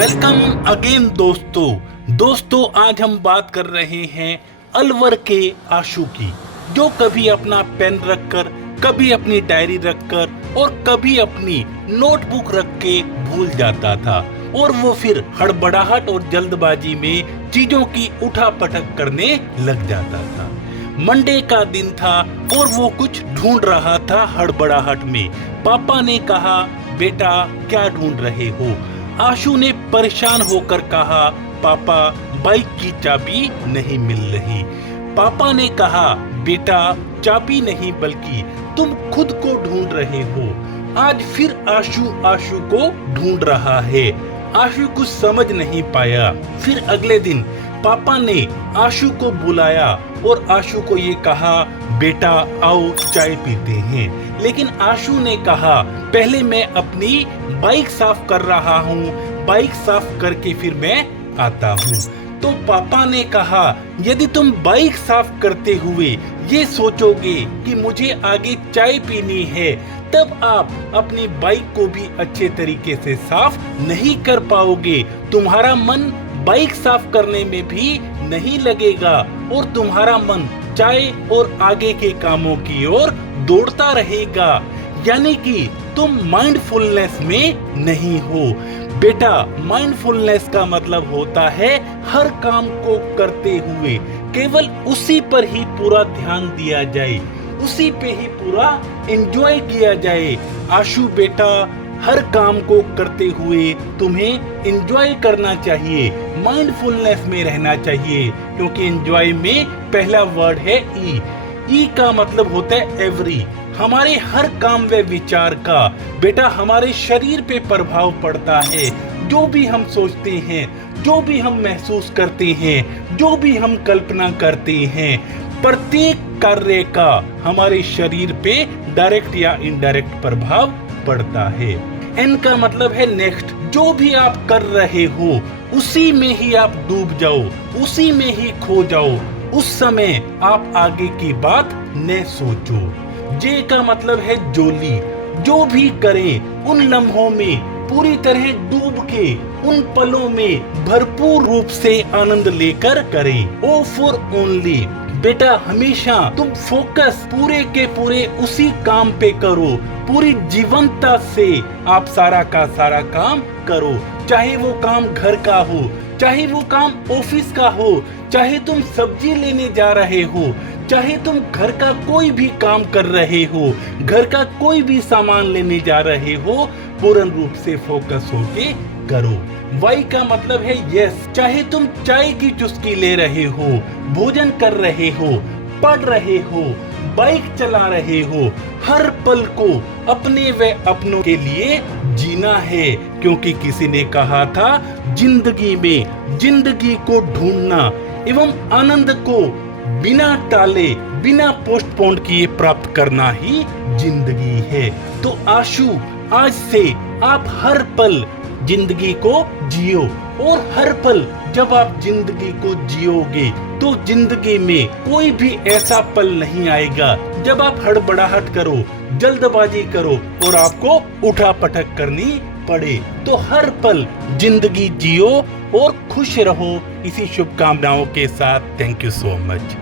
Welcome again दोस्तों आज हम बात कर रहे हैं अलवर के आशु की, जो कभी अपना पेन रखकर, कभी अपनी डायरी रखकर और कभी अपनी नोटबुक रख के भूल जाता था और वो फिर हड़बड़ाहट और जल्दबाजी में चीजों की उठापटक करने लग जाता था। मंडे का दिन था और वो कुछ ढूंढ रहा था हड़बड़ाहट में। पापा ने कहा, बेटा क्या ढूंढ रहे हो? आशु ने परेशान होकर कहा, पापा बाइक की चाबी नहीं मिल रही। पापा ने कहा, बेटा चाबी नहीं बल्कि तुम खुद को ढूंढ रहे हो। आज फिर आशु को ढूंढ रहा है। आशु कुछ समझ नहीं पाया। फिर अगले दिन पापा ने आशु को बुलाया और आशु को ये कहा, बेटा आओ चाय पीते हैं। लेकिन आशु ने कहा, पहले मैं अपनी बाइक साफ कर रहा हूँ, बाइक साफ करके फिर मैं आता हूँ। तो पापा ने कहा, यदि तुम बाइक साफ करते हुए ये सोचोगे कि मुझे आगे चाय पीनी है, तब आप अपनी बाइक को भी अच्छे तरीके से साफ नहीं कर पाओगे। तुम्हारा मन बाइक साफ करने में भी नहीं लगेगा और तुम्हारा मन चाय और आगे के कामों की ओर दौड़ता रहेगा। यानी कि तुम माइंडफुलनेस में नहीं हो। बेटा माइंडफुलनेस का मतलब होता है हर काम को करते हुए केवल उसी पर ही पूरा ध्यान दिया जाए, उसी पे ही पूरा एंजॉय किया जाए। आशु बेटा, हर काम को करते हुए तुम्हें एंजॉय करना चाहिए, माइंडफुलनेस में रहना चाहिए, क्योंकि एंजॉय में पहला वर्ड है ई का मतलब होता है एवरी। हमारे हर काम व विचार का बेटा हमारे शरीर पे प्रभाव पड़ता है। जो भी हम सोचते हैं, जो भी हम महसूस करते हैं, जो भी हम कल्पना करते हैं, प्रत्येक कार्य का हमारे शरीर पे डायरेक्ट या इनडायरेक्ट प्रभाव पड़ता है। एन का मतलब है नेक्स्ट। जो भी आप कर रहे हो उसी में ही आप डूब जाओ, उसी में ही खो जाओ, उस समय आप आगे की बात न सोचो। जे का मतलब है जोली। जो भी करें उन लम्हों में पूरी तरह डूब के, उन पलों में भरपूर रूप से आनंद लेकर करें। ओ फॉर ओनली। बेटा हमेशा तुम फोकस पूरे के पूरे उसी काम पे करो, पूरी जीवंतता से आप सारा का सारा काम करो। चाहे वो काम घर का हो, चाहे वो काम ऑफिस का हो, चाहे तुम सब्जी लेने जा रहे हो, चाहे तुम घर का कोई भी काम कर रहे हो, घर का कोई भी सामान लेने जा रहे हो, पूर्ण रूप से फोकस होके करो। वाई का मतलब है यस। चाहे तुम चाय की चुस्की ले रहे हो, भोजन कर रहे हो, पढ़ रहे हो, बाइक चला रहे हो, हर पल को अपने व अपनों के लिए जीना है, क्योंकि किसी ने कहा था, जिंदगी में जिंदगी को ढूंढना एवं आनंद को बिना टाले, बिना पोस्टपोन किए प्राप्त करना ही जिंदगी है। तो आशु, आज से आप हर पल जिंदगी को जियो, और हर पल जब आप जिंदगी को जियोगे तो जिंदगी में कोई भी ऐसा पल नहीं आएगा जब आप हड़बड़ाहट करो, जल्दबाजी करो और आपको उठापटक करनी पड़े। तो हर पल जिंदगी जियो और खुश रहो। इसी शुभकामनाओं के साथ थैंक यू सो मच।